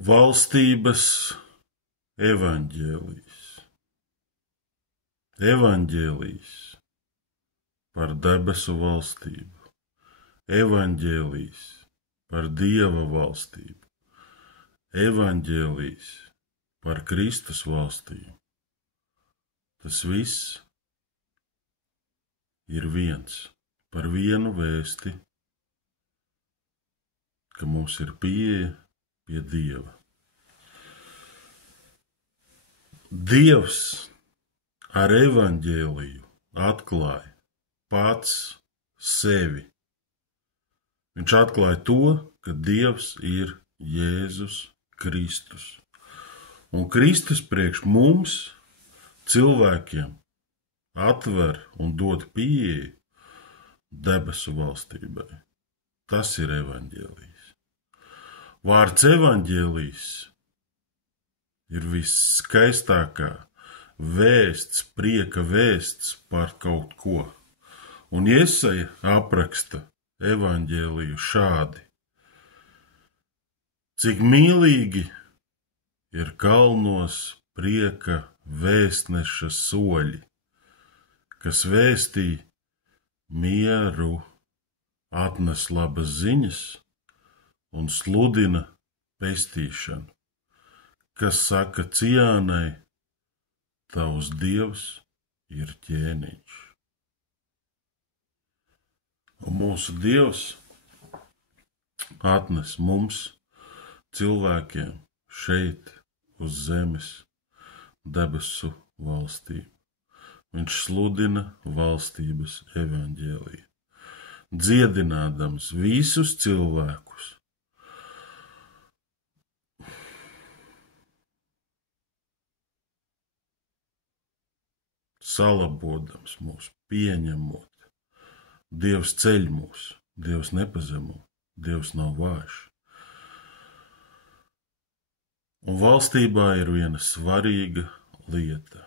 Valstības evaņģēlijs. Evaņģēlijs par debesu valstību. Evaņģēlijs par Dieva valstību. Evaņģēlijs par Kristus valstību. Tas viss ir viens, par vienu vēsti, ka mums ir pieeja pie Dieva. Dievs ar evaņģēliju atklāja pats sevi. Viņš atklāja to, ka Dievs ir Jēzus Kristus. Un Kristus priekš mums, cilvēkiem, atver un dod pieeju debesu valstībai. Tas ir evaņģēlijs. Vārds evaņģēlijs ir visskaistākā vēsts, prieka vēsts par kaut ko. Un Jesaja apraksta evaņģēliju šādi. Cik mīlīgi ir kalnos prieka vēstneša soļi, kas vēstī mieru, atnes labas ziņas un sludina pestīšanu, kas saka Ciānai, tavs Dievs ir ķēniņš. Un mūsu Dievs atnes mums, cilvēkiem, šeit uz zemes debesu valstību. Viņš sludina valstības evaņģēliju, dziedinādams visus cilvēkus. Salabodams mūs, pieņemot. Dievs ceļ mūs, Dievs nepazemo, Dievs nav vājš. Un valstībā ir viena svarīga lieta.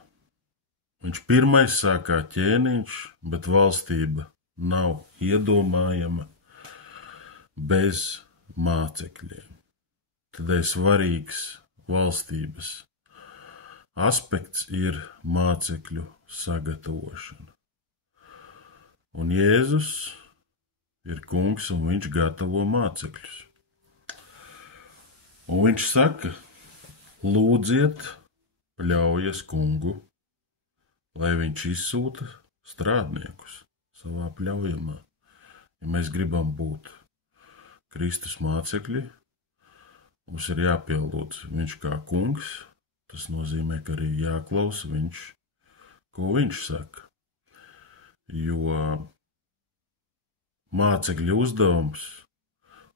Viņš pirmais sākā ķēniņš, bet valstība nav iedomājama bez mācekļiem. Tādēļ svarīgs valstības aspekts ir mācekļu sagatavošana. Un Jēzus ir kungs, un viņš gatavo mācekļus. Un viņš saka, lūdziet, pļaujas kungu, lai viņš izsūta strādniekus savā pļaujamā. Ja mēs gribam būt Kristus mācekļi, mums ir jāpielūdz viņš kā kungs. Tas nozīmē, ka arī jāklausa viņš, ko viņš saka. Jo mācekļa uzdevums,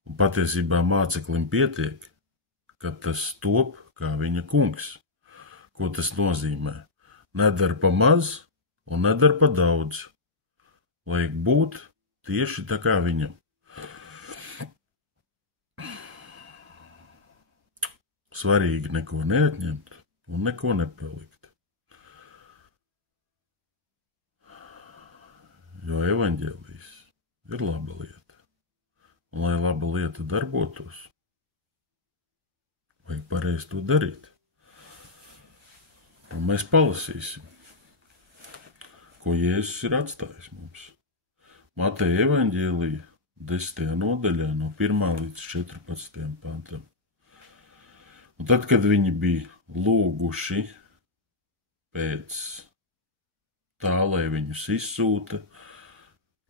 un patiesībā māceklim pietiek, ka tas top kā viņa kungs. Ko tas nozīmē? Nedara pa maz un nedara pa daudz. Vajag būt tieši tā kā viņam. Svarīgi neko neatņemt un neko nepalikt. Jo evaņģēlijs ir laba lieta. Un, lai laba lieta darbotos, vajag pareizi to darīt. Un mēs palasīsim, ko Jēzus ir atstājis mums. Mateja evaņģēlija 10. nodaļā no 1. līdz 14. pantam. Un tad, kad viņi bija lūguši pēc tā, lai viņus izsūta,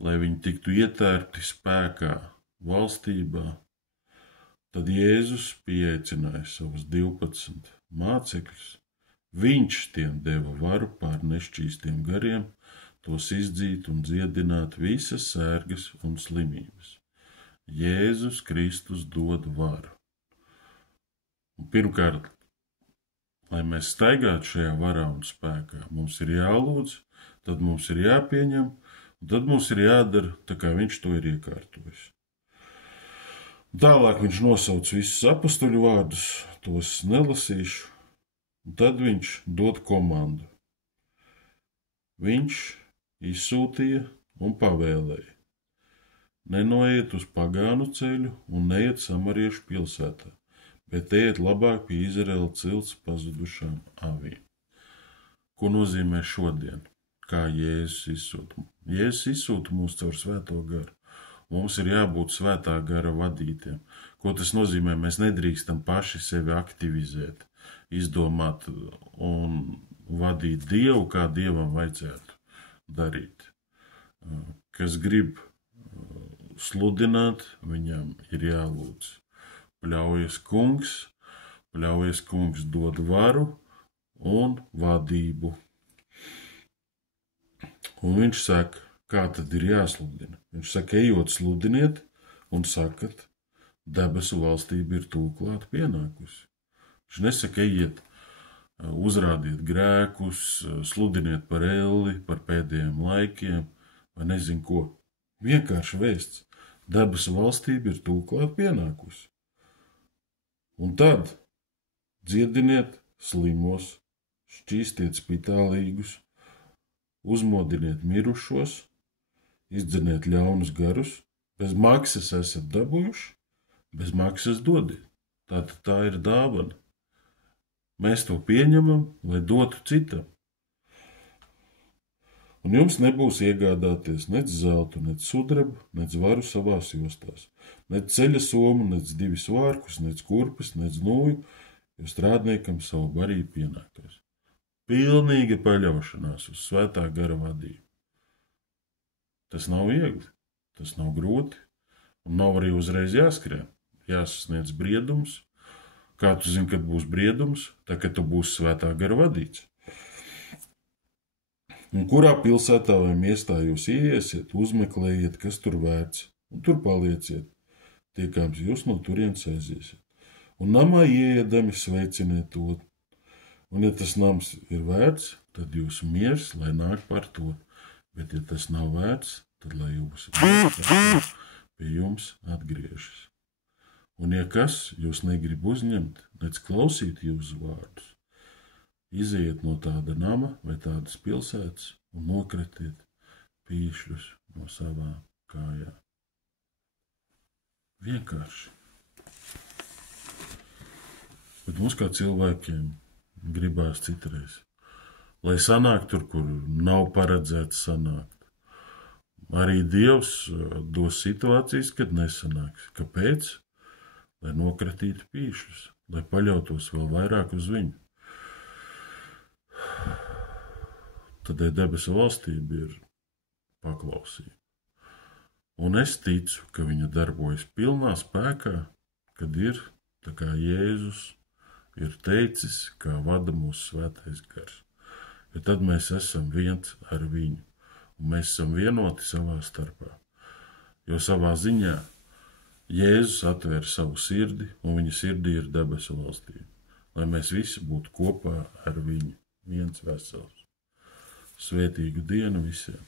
lai viņi tiktu ietērpti spēkā valstībā, tad Jēzus pieaicināja savus 12 mācekļus. Viņš tiem deva varu pār nešķīstiem gariem, tos izdzīt un dziedināt visas sērgas un slimības. Jēzus Kristus dod varu. Un pirmkārt, lai mēs staigātu šajā varā un spēkā, mums ir jālūdz, tad mums ir jāpieņem, un tad mums ir jādara tā, kā viņš to ir iekārtojis. Tālāk viņš nosauc visus apostoļu vārdus, tos nelasīšu, un tad viņš dod komandu. Viņš izsūtīja un pavēlēja. Nenoiet uz pagānu ceļu un neiet samariešu pilsētā, bet ejiet labāk pie Izraēla cilts pazudušām avīm. Ko nozīmē šodien? Kā Jēzus izsūta? Jēzus izsūta mūs caur svēto garu. Mums ir jābūt svētā gara vadītiem. Ko tas nozīmē? Mēs nedrīkstam paši sevi aktivizēt, izdomāt un vadīt Dievu, kā Dievam vajadzētu darīt. Kas grib sludināt, viņam ir jālūdz. Pļaujas kungs dod varu un vadību. Un viņš saka, kā tad ir jāsludina. Viņš saka, ejot sludiniet un sakat, debesu valstība ir tūklāt pienākusi. Viņš nesaka, ejiet, uzrādiet grēkus, sludiniet par elli, par pēdējiem laikiem, vai nezinu ko. Vienkārši vēsts, debesu valstība ir tūklāt pienākusi. Un tad dziediniet slimos, šķīstiet spitālīgus, uzmodiniet mirušos, izdzeniet ļaunus garus, bez maksas esat dabūjuši, bez maksas dodiet. Tātad tā ir dāvana. Mēs to pieņemam, lai dotu citam. Un jums nebūs iegādāties nec zeltu, nec sudrabu, nec varu savās jostās, nec ceļa somu, nec 2 svārkus, nec kurpes, nec nūju, jo strādniekam savu barību pienākās. Pilnīga paļaušanās uz svētā gara vadību. Tas nav viegli, tas nav grūti, un nav arī uzreiz jāskrien. Jāsasniedz briedums. Kā tu zini, kad būs briedums? Tā, kad tu būsi svētā gara vadīts. Un kurā pilsētā vai miestā jūs ieiesiet, uzmeklējiet, kas tur vērts, un tur palieciet, tiekams jūs no turienes aiziesiet. Un namā ieiedami sveiciniet to. Un ja tas nams ir vērts, tad jūsu miers, lai nāk par to. Bet ja tas nav vērts, tad lai jūsu miers pie jums atgriežas. Un ja kas jūs negrib uzņemt, nec klausīt jūsu vārdus, iziet no tāda nama vai tādas pilsētas un nokratiet pīšļus no savām kājām. Vienkārši. Bet mums kā cilvēkiem gribās citreiz, lai sanāk tur, kur nav paredzēts sanākt. Arī Dievs dos situācijas, kad nesanāks. Kāpēc? Lai nokratītu pīšļus, lai paļautos vēl vairāk uz viņu. Tādēļ debesu valstība ir paklausība. Un es ticu, ka viņa darbojas pilnā spēkā, kad ir, tā kā Jēzus ir teicis, kā vada mūsu svētais gars. Jo tad mēs esam viens ar viņu, un mēs esam vienoti savā starpā. Jo savā ziņā Jēzus atvēra savu sirdi, un viņa sirdī ir debesu valstība, lai mēs visi būtu kopā ar viņu, viens vesels. Svētīgu dienu visiem!